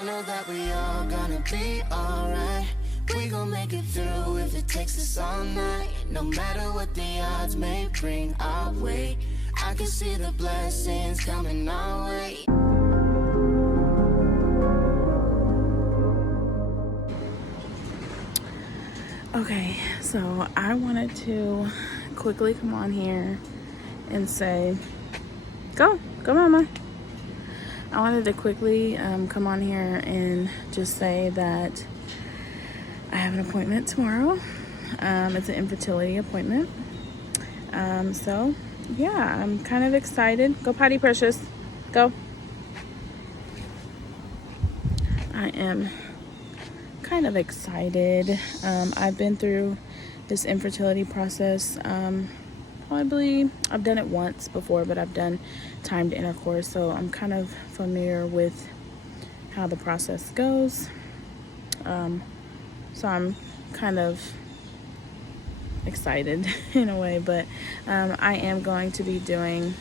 I know that we all gonna be alright. We gon' make it through if it takes us all night. No matter what the odds may bring our way, I can see the blessings coming our way. Okay, so I wanted to quickly come on here and say, go mama. I wanted to quickly come on here and just say that I have an appointment tomorrow. It's an infertility appointment. So yeah, I'm kind of excited. Go potty, precious. Go. I am kind of excited. I've been through this infertility process. Probably I've done it once before, but I've done timed intercourse, so I'm kind of familiar with how the process goes. So I'm kind of excited in a way, but I am going to be doing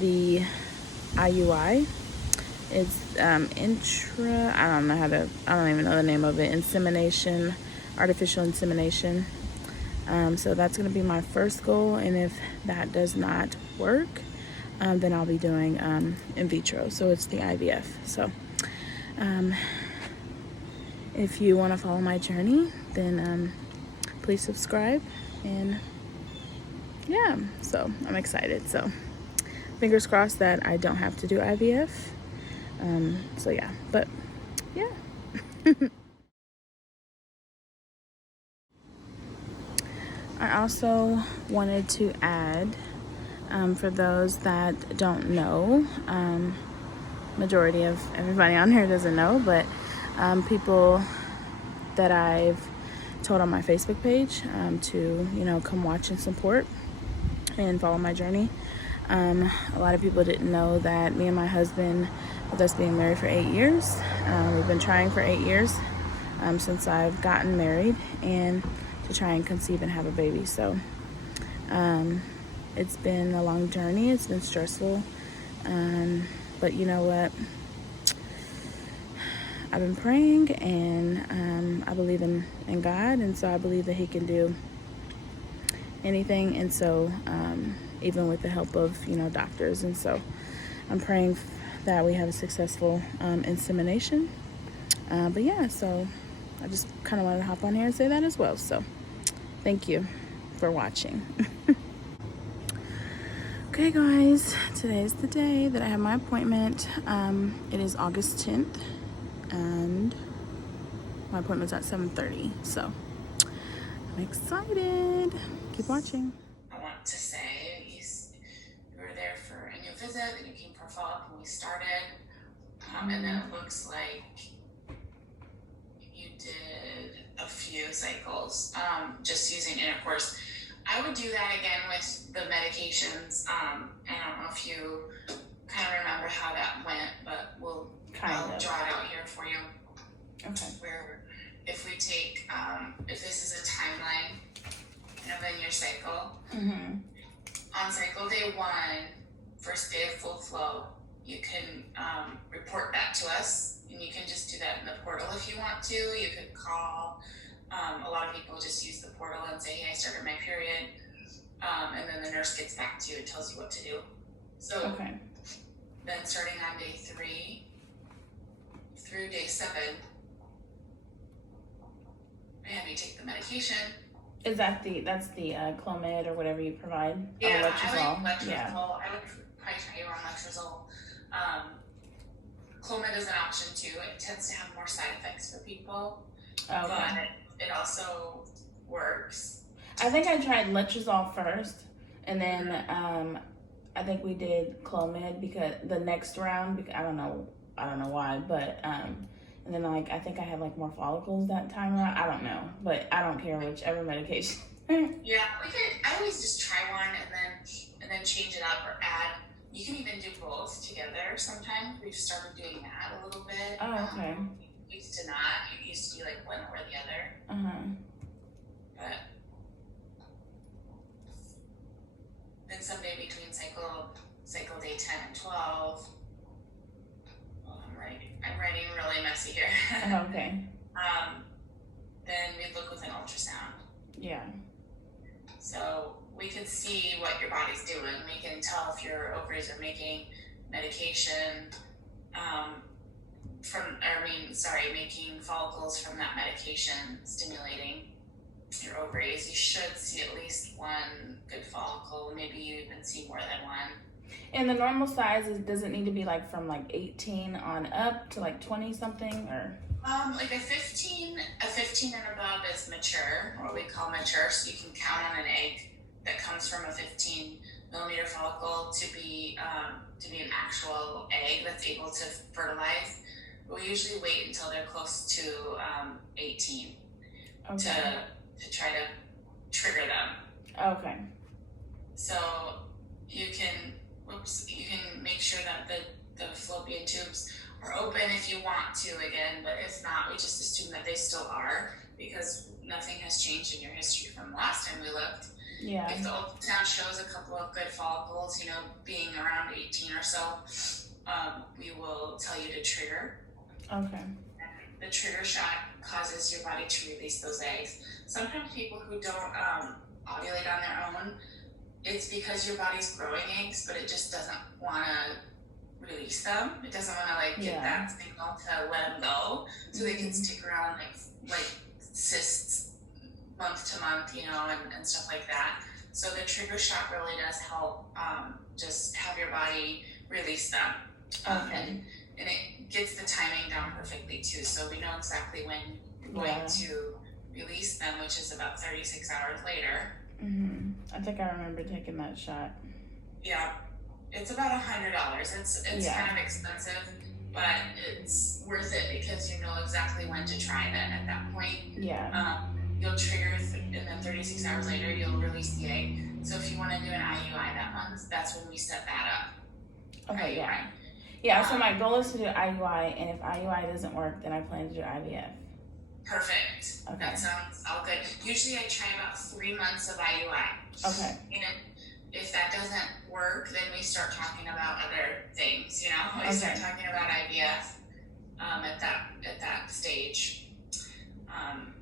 the IUI. It's I don't even know the name of it, insemination, artificial insemination. So that's going to be my first goal, and if that does not work, then I'll be doing in vitro, so it's the IVF. So if you want to follow my journey, then please subscribe, and yeah, so I'm excited. So fingers crossed that I don't have to do IVF. So yeah, but yeah. I also wanted to add, for those that don't know, majority of everybody on here doesn't know, but people that I've told on my Facebook page to, come watch and support and follow my journey. A lot of people didn't know that me and my husband, with us being married for 8 years, we've been trying for 8 years since I've gotten married, and to try and conceive and have a baby. So it's been a long journey. It's been stressful, but you know what? I've been praying, and I believe in God, and so I believe that He can do anything. And so even with the help of doctors, and so I'm praying that we have a successful insemination. But yeah, so I just kind of wanted to hop on here and say that as well. So thank you for watching. Okay guys, today is the day that I have my appointment. It is August 10th, and my appointment's at 7:30. So I'm excited. Keep watching. I want to say you were there for a new visit, then you came for a follow-up when we started, and then it looks like you did a few cycles just using intercourse. I would do that again with the medications. I don't know if you kind of remember how that went, but I'll draw it out here for you. Okay. Where if we take, if this is a timeline in your cycle, on cycle day 1, first day of full flow, you can report that to us, and you can just do that in the portal if you want to. You could call. A lot of people just use the portal and say, hey, I started my period, and then the nurse gets back to you and tells you what to do. So then starting on day 3 through day 7, I have you take the medication. Is that's the Clomid or whatever you provide? Yeah, Letrozole. I would probably try you on Letrozole. Clomid is an option too. It tends to have more side effects for people, but it also works. I think I tried Letrozole first, and then I think we did Clomid because the next round, I don't know why, but and then I think I had more follicles that time around. I don't know, but I don't care whichever medication. Yeah, I always just try one and then change it up or add. You can even do both together sometimes. We've started doing that a little bit. Oh, okay. Used to not. It used to be one or the other. But then someday between cycle day 10 and 12, I'm writing really messy here. Oh, okay. Then we look with an ultrasound. Yeah. So we can see what your body's doing. We can tell if your ovaries are making medication making follicles from that medication stimulating your ovaries. You should see at least one good follicle. Maybe you even see more than one. And the normal size does it need to be like from like 18 on up to like 20 something, or? Like a 15 and above is mature, or we call mature. So you can count on an egg that comes from a 15 millimeter follicle to be an actual egg that's able to fertilize. But we usually wait until they're close to 18 to try to trigger them. Okay. So you can make sure that the fallopian tubes are open if you want to again, but if not, we just assume that they still are because nothing has changed in your history from the last time we looked. Yeah. If the ultrasound shows a couple of good follicles, being around 18 or so, we will tell you to trigger. Okay. The trigger shot causes your body to release those eggs. Sometimes people who don't ovulate on their own, it's because your body's growing eggs, but it just doesn't want to release them. It doesn't want to get that signal to let them go, so they can stick around like cysts month to month, and stuff like that. So the trigger shot really does help just have your body release them. And it gets the timing down perfectly too. So we know exactly when you're going to release them, which is about 36 hours later. Mm-hmm. I think I remember taking that shot. Yeah, it's about $100. It's kind of expensive, but it's worth it because you know exactly when to try it at that point. Yeah. You'll trigger, and then 36 hours later, you'll release the egg. So if you want to do an IUI that month, that's when we set that up. Okay, IUI. yeah. Yeah, so my goal is to do IUI, and if IUI doesn't work, then I plan to do IVF. Perfect. Okay. That sounds all good. Usually I try about 3 months of IUI. Okay. And if that doesn't work, then we start talking about other things, We start talking about IVF at that stage.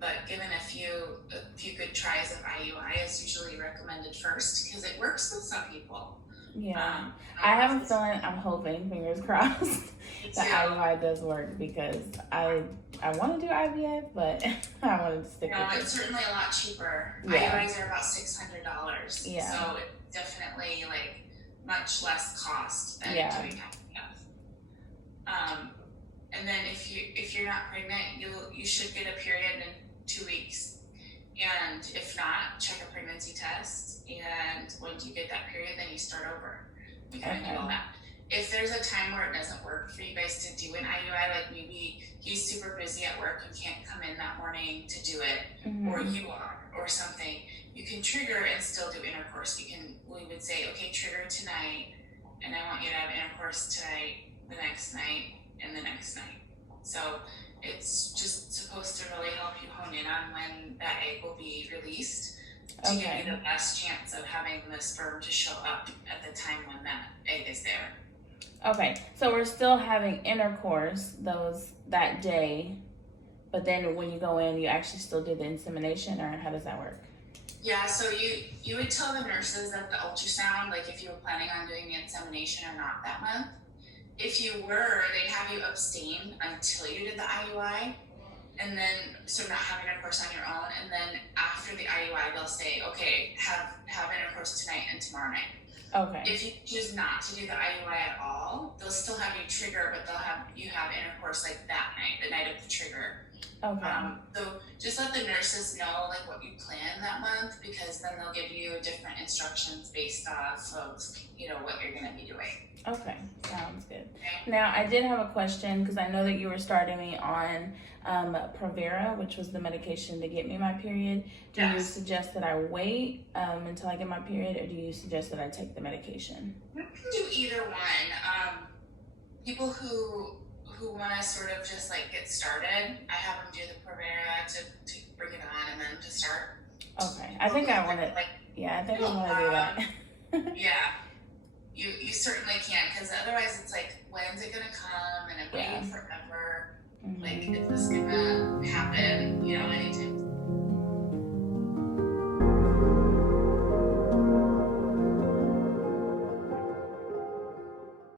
But given a few good tries of IUI is usually recommended first because it works with some people. Yeah. I have a feeling, I'm hoping, fingers crossed, that IUI does work because I want to do IVF, but I wanted to stick with it. It's certainly a lot cheaper. Yeah. IUIs are about $600. Yeah. So it's definitely much less cost than doing IVF. And then if you're not pregnant, you should get a period in 2 weeks. And if not, check a pregnancy test. And once you get that period, then you start over. We kind of do all that. If there's a time where it doesn't work for you guys to do an IUI, maybe he's super busy at work and can't come in that morning to do it, or you are, or something, you can trigger and still do intercourse. We would say, okay, trigger tonight, and I want you to have intercourse tonight, the next night, and the next night. So it's just supposed to really help you hone in on when that egg will be released to give you the best chance of having the sperm to show up at the time when that egg is there. Okay, so we're still having intercourse that day, but then when you go in, you actually still do the insemination, or how does that work? Yeah, so you would tell the nurses at the ultrasound, if you were planning on doing the insemination or not that month. If you were, they'd have you abstain until you did the IUI, and then so not having intercourse on your own, and then after the IUI, they'll say, okay, have intercourse tonight and tomorrow night. Okay. If you choose not to do the IUI at all, they'll still have you trigger, but they'll have you have intercourse that night, the night of the trigger. Okay. So just let the nurses know what you plan that month, because then they'll give you different instructions based off of what you're going to be doing. Okay, sounds good. Now, I did have a question because I know that you were starting me on Provera, which was the medication to get me my period. Do you suggest that I wait until I get my period, or do you suggest that I take the medication? You can do either one. People who want to sort of just get started, I have them do the Provera to bring it on and then to start. Okay, I think I want to. I think I want to do that. Yeah. you certainly can, because otherwise it's like, when's it gonna come? And I'm waiting forever. Like, is this gonna